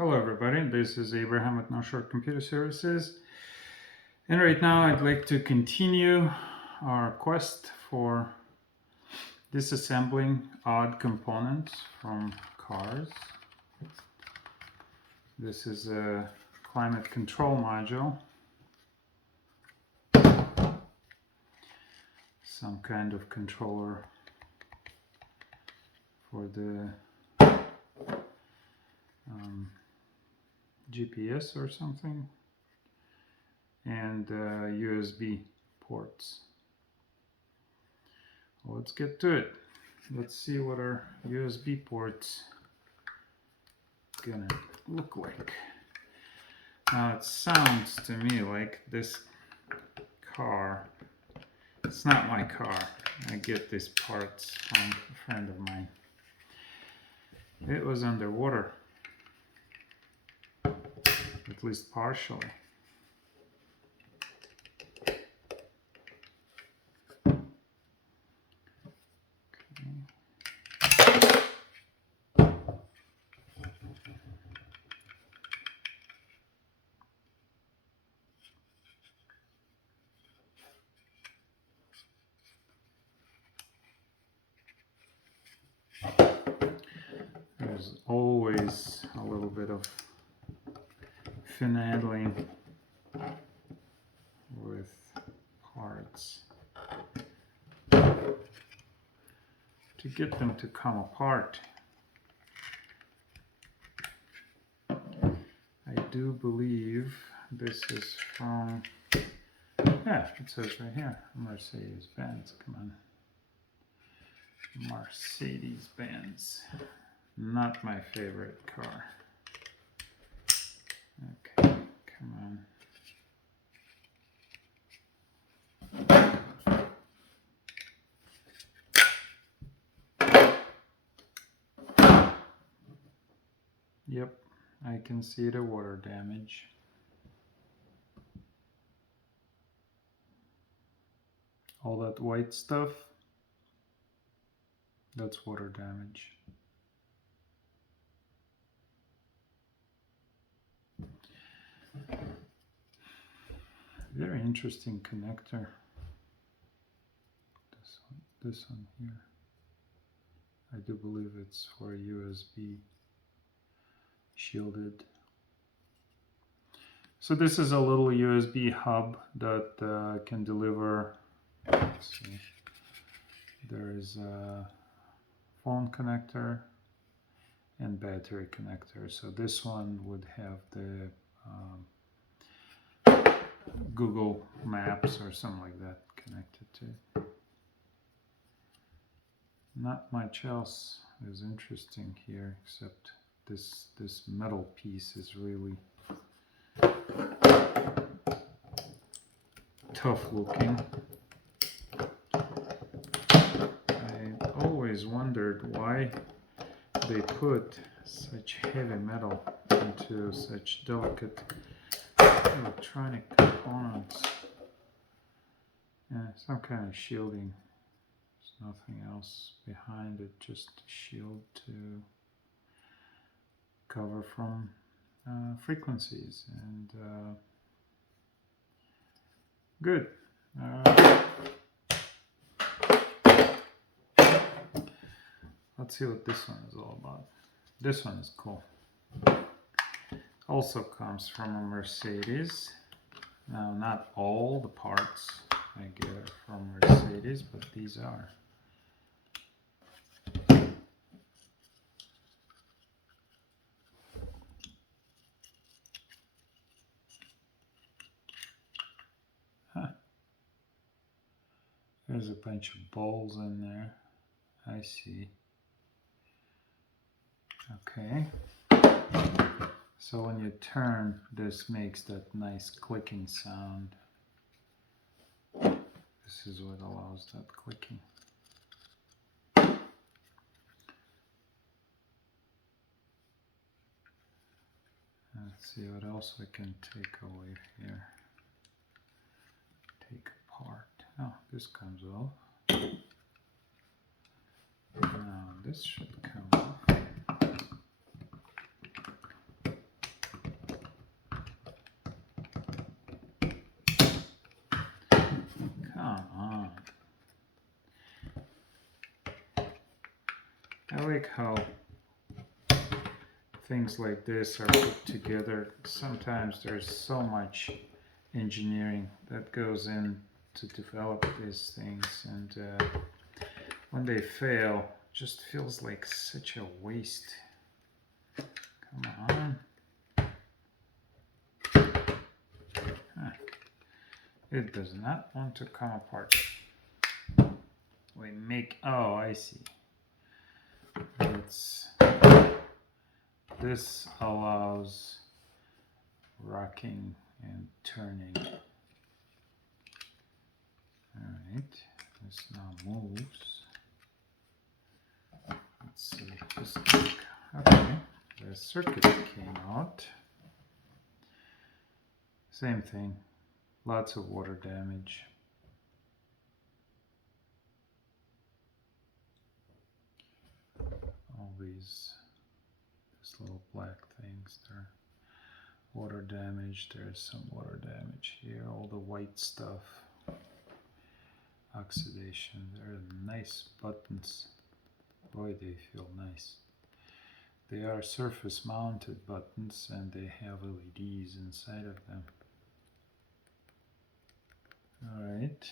Hello everybody, this is Abraham with No Short Computer Services, and right now I'd like to continue our quest for disassembling odd components from cars. This is a climate control module, some kind of controller for the GPS or something, and USB ports. Let's get to it. Let's see what our USB ports gonna look like. Now it sounds to me like this car, it's not my car. I get these parts from a friend of mine. It was underwater, at least partially. There's always a little bit of finagling with parts to get them to come apart. I do believe this is from, yeah, it says right here, Mercedes Benz. Come on. Mercedes Benz. Not my favorite car. Okay, come on. Yep, I can see the water damage. All that white stuff, that's water damage. Very interesting connector. This one here. I do believe it's for USB shielded. So this is a little USB hub that can deliver, let's see, there is a phone connector and battery connector. So this one would have the Google Maps or something like that connected to it. Not much else is interesting here except this metal piece is really tough looking. I always wondered why they put such heavy metal into such delicate electronic components. Yeah, some kind of shielding. There's nothing else behind it, just a shield to cover from frequencies, and good. Let's see what this one is all about. This one is cool. Also comes from a Mercedes. Now, not all the parts I get are from Mercedes, but these are. Huh. There's a bunch of balls in there. I see. Okay. So when you turn, this makes that nice clicking sound. This is what allows that clicking. Let's see what else I can take away here. Take apart. Oh, this comes off. Now this should come off. like how things like this are put together. Sometimes there's so much engineering that goes in to develop these things, and when they fail, it just feels like such a waste. Come on. Huh. It does not want to come apart. We make, oh, I see. This allows rocking and turning. Alright, this now moves. Let's see, this okay, the circuit came out. Same thing, lots of water damage. All these little black things, they're water damage. There's some water damage here. All the white stuff, oxidation. They're nice buttons. Boy, they feel nice. They are surface mounted buttons, and they have LEDs inside of them. All right.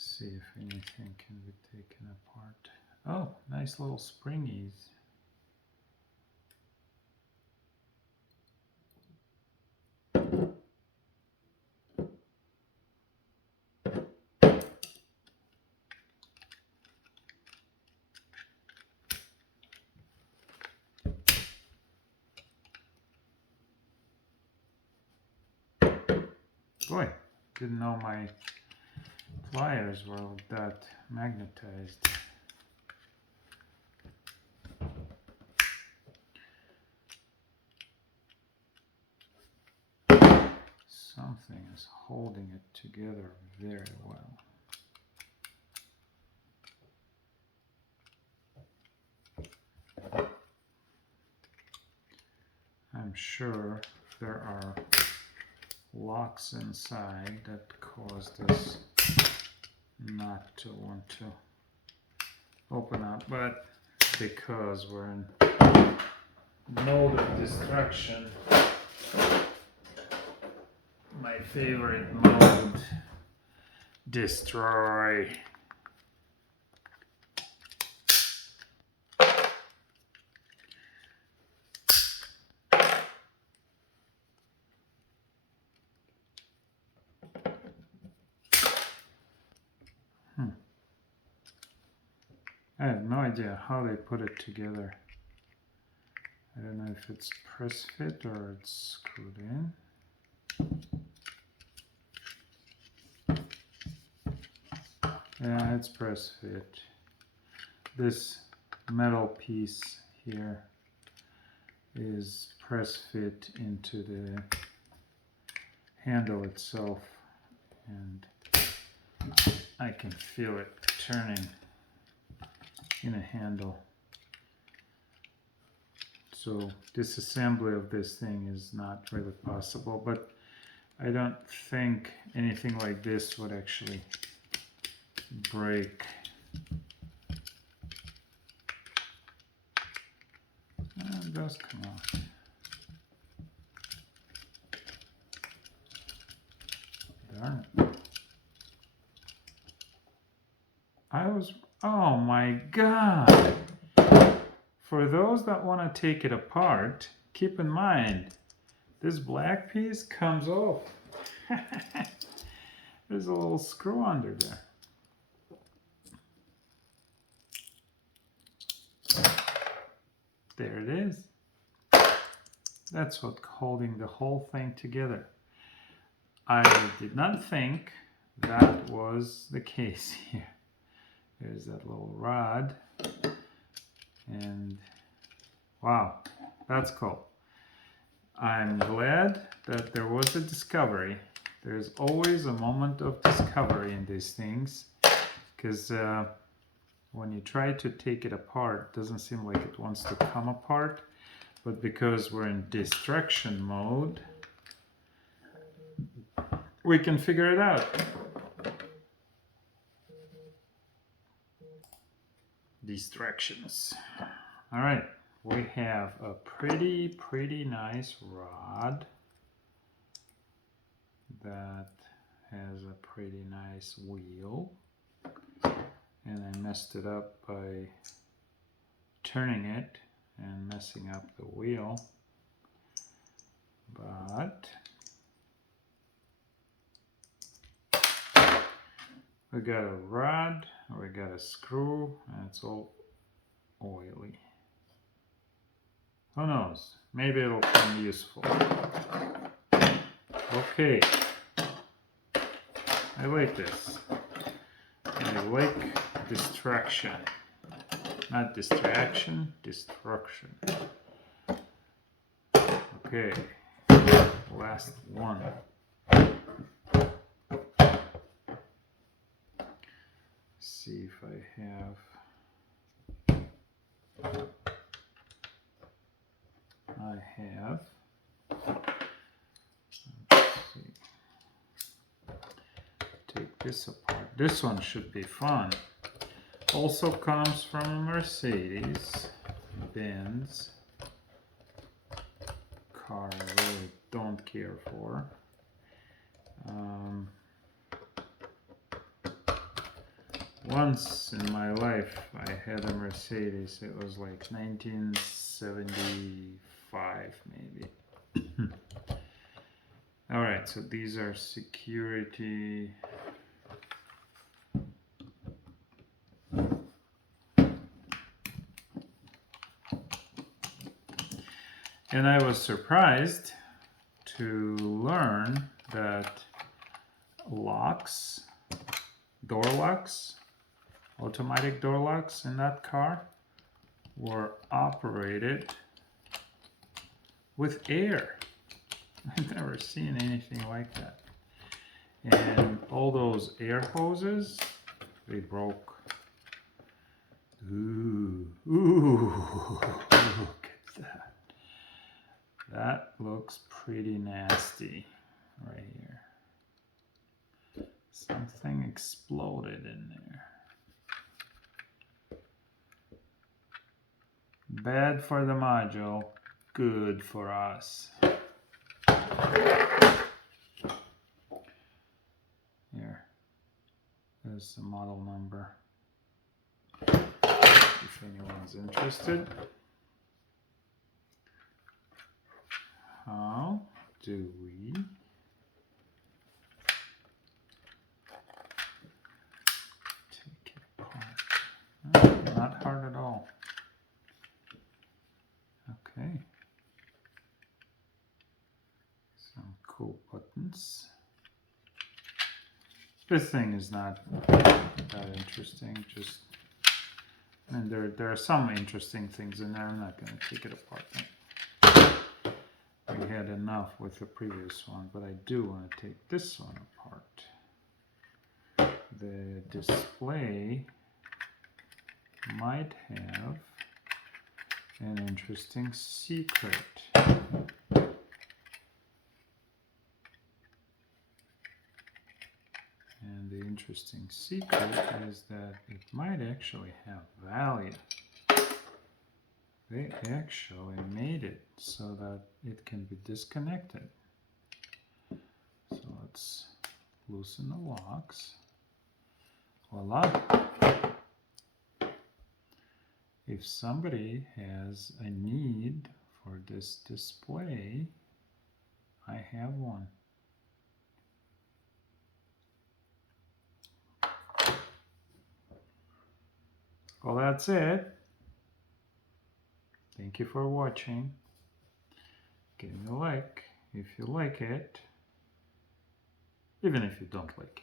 See if anything can be taken apart. Oh, nice little springies. Boy, didn't know my pliers were that magnetized. Something is holding it together very well. I'm sure there are locks inside that cause this not to want to open up, but because we're in mode of destruction, my favorite mode, destroy. I have no idea how they put it together. I don't know if it's press fit or it's screwed in. Yeah, it's press fit. This metal piece here is press fit into the handle itself, and I can feel it turning in a handle. So disassembly of this thing is not really possible, but I don't think anything like this would actually break. It does come out. Darn it. Oh my God. For those that want to take it apart, keep in mind, this black piece comes off. There's a little screw under there. There it is. That's what's holding the whole thing together. I did not think that was the case here. There's that little rod, and wow, that's cool. I'm glad that there was a discovery. There's always a moment of discovery in these things, because when you try to take it apart, it doesn't seem like it wants to come apart, but because we're in destruction mode, we can figure it out. These directions. All right, we have a pretty nice rod that has a pretty nice wheel, and I messed it up by turning it and messing up the wheel, but we got a rod, we got a screw, and it's all oily. Who knows? Maybe it'll come useful. Okay. I like this. I like distraction. Not distraction, destruction. Okay. Last one. See if I have. Let's see. Take this apart. This one should be fun. Also comes from a Mercedes Benz car I really don't care for. Once in my life I had a Mercedes. It was like 1975 maybe. Alright, so these are security. And I was surprised to learn that locks, door locks, automatic door locks in that car were operated with air. I've never seen anything like that. And all those air hoses, they broke. Ooh, look at that. That looks pretty nasty right here. Something exploded in there. Bad for the module, good for us. Here, there's the model number. If anyone's interested. How do we take it apart? Not hard at all. Okay. Some cool buttons. This thing is not that interesting. Just, and there are some interesting things in there. I'm not going to take it apart now. We had enough with the previous one, but I do want to take this one apart. The display might have an interesting secret. And the interesting secret is that it might actually have value. They actually made it so that it can be disconnected. So let's loosen the locks. Voila! If somebody has a need for this display, I have one. Well, that's it. Thank you for watching. Give me a like if you like it, even if you don't like it.